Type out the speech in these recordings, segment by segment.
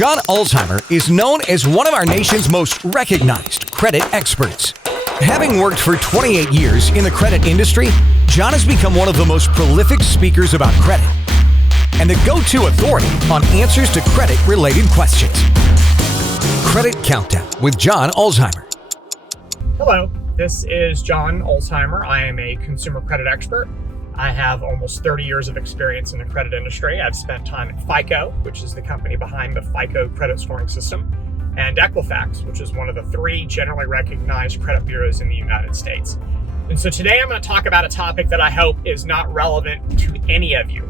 John Ulzheimer is known as one of our nation's most recognized credit experts. Having worked for 28 years in the credit industry, John has become one of the most prolific speakers about credit and the go-to authority on answers to credit-related questions. Credit Countdown with John Ulzheimer. Hello, this is John Ulzheimer. I am a consumer credit expert. I have almost 30 years of experience in the credit industry. I've spent time at FICO, which is the company behind the FICO credit scoring system, and Equifax, which is one of the 3 generally recognized credit bureaus in the United States. And so today I'm going to talk about a topic that I hope is not relevant to any of you.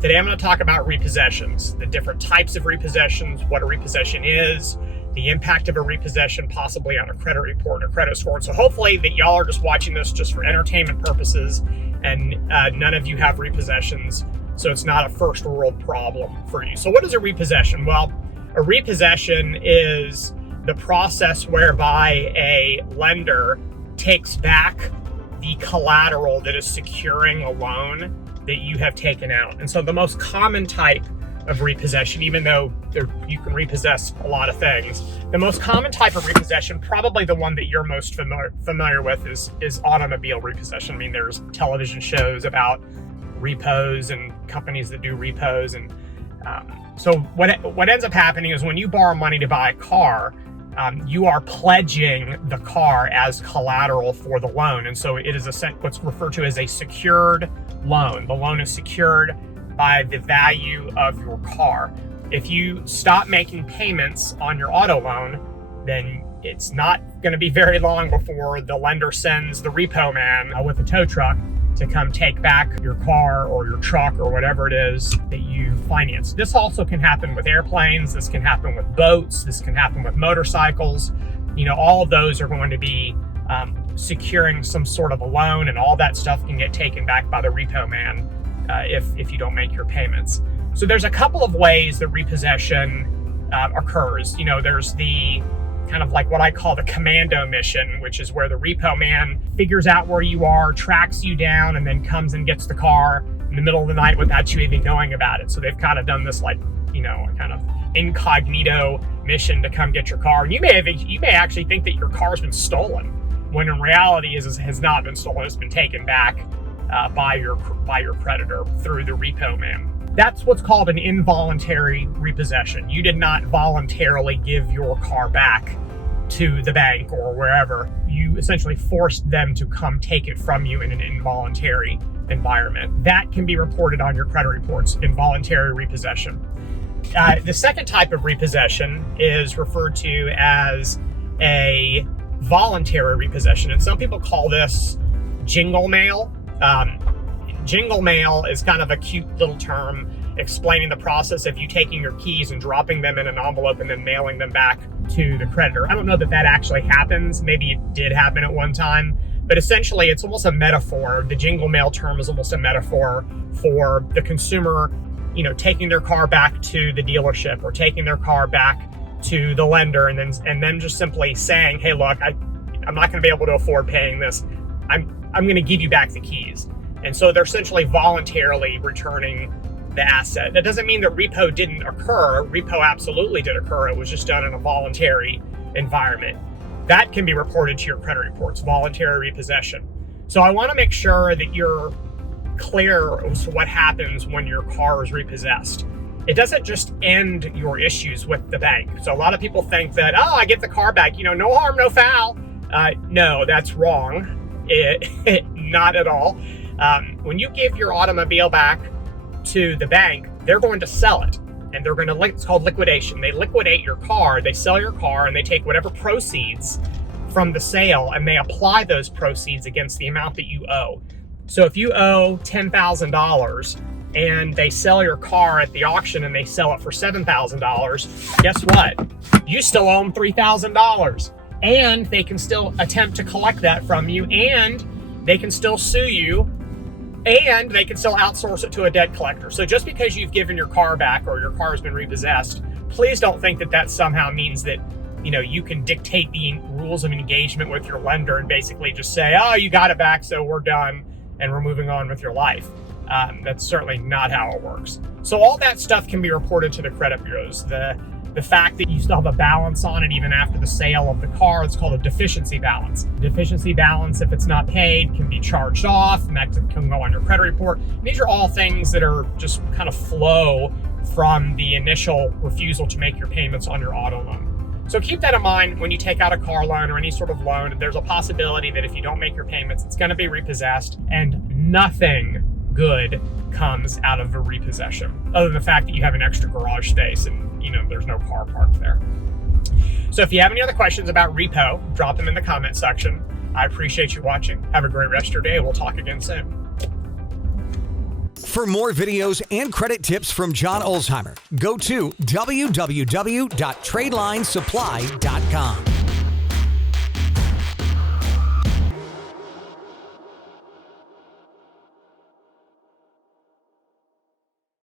Today I'm going to talk about repossessions, the different types of repossessions, what a repossession is, the impact of a repossession possibly on a credit report or credit score. So hopefully that y'all are just watching this just for entertainment purposes and none of you have repossessions, so it's not a first world problem for you. So what is a repossession? Well, a repossession is the process whereby a lender takes back the collateral that is securing a loan that you have taken out. And so the most common type of repossession, even though you can repossess a lot of things, the most common type of repossession, probably the one that you're most familiar with, is automobile repossession. I mean, there's television shows about repos and companies that do repos. And so what ends up happening is when you borrow money to buy a car, you are pledging the car as collateral for the loan. And so it is what's referred to as a secured loan. The loan is secured by the value of your car. If you stop making payments on your auto loan, then it's not going to be very long before the lender sends the repo man with a tow truck to come take back your car or your truck or whatever it is that you financed. This also can happen with airplanes. This can happen with boats. This can happen with motorcycles. You know, all of those are going to be securing some sort of a loan, and all that stuff can get taken back by the repo man if you don't make your payments. So there's a couple of ways that repossession occurs. You know, there's the kind of like what I call the commando mission, which is where the repo man figures out where you are, tracks you down, and then comes and gets the car in the middle of the night without you even knowing about it. So they've kind of done this, like, you know, kind of incognito mission to come get your car. And you may actually think that your car's been stolen, when in reality it has not been stolen. It's been taken back by your creditor through the repo man. That's what's called an involuntary repossession. You did not voluntarily give your car back to the bank or wherever. You essentially forced them to come take it from you in an involuntary environment. That can be reported on your credit reports, involuntary repossession. The second type of repossession is referred to as a voluntary repossession, and some people call this jingle mail. Jingle mail is kind of a cute little term explaining the process of you taking your keys and dropping them in an envelope and then mailing them back to the creditor. I don't know that actually happens. Maybe it did happen at one time, but essentially it's almost a metaphor. The jingle mail term is almost a metaphor for the consumer, you know, taking their car back to the dealership or taking their car back to the lender and then just simply saying, hey, look, I'm not going to be able to afford paying this. I'm going to give you back the keys. And so they're essentially voluntarily returning the asset. That doesn't mean that repo didn't occur. Repo absolutely did occur. It was just done in a voluntary environment. That can be reported to your credit reports, voluntary repossession. So I want to make sure that you're clear as to what happens when your car is repossessed. It doesn't just end your issues with the bank. So a lot of people think that, oh, I get the car back, you know, no harm, no foul. No, that's wrong. Not at all. When you give your automobile back to the bank, they're going to sell it, and they're going to, it's called liquidation. They liquidate your car, they sell your car, and they take whatever proceeds from the sale and they apply those proceeds against the amount that you owe. So if you owe $10,000 and they sell your car at the auction and they sell it for $7,000, guess what? You still owe them $3,000, and they can still attempt to collect that from you, and they can still sue you, and they can still outsource it to a debt collector. So just because you've given your car back or your car has been repossessed, please don't think that somehow means that, you know, you can dictate the rules of engagement with your lender and basically just say, oh, you got it back, so we're done and we're moving on with your life. That's certainly not how it works. So all that stuff can be reported to the credit bureaus. The The fact that you still have a balance on it even after the sale of the car, it's called a deficiency balance. Deficiency balance, if it's not paid, can be charged off, and that can go on your credit report. And these are all things that are just kind of flow from the initial refusal to make your payments on your auto loan. So keep that in mind when you take out a car loan or any sort of loan. There's a possibility that if you don't make your payments, it's going to be repossessed, and nothing good comes out of a repossession other than the fact that you have an extra garage space and there's no car parked there. So if you have any other questions about repo, drop them in the comment section. I appreciate you watching. Have a great rest of your day. We'll talk again soon. For more videos and credit tips from John Ulzheimer, go to www.tradelinesupply.com.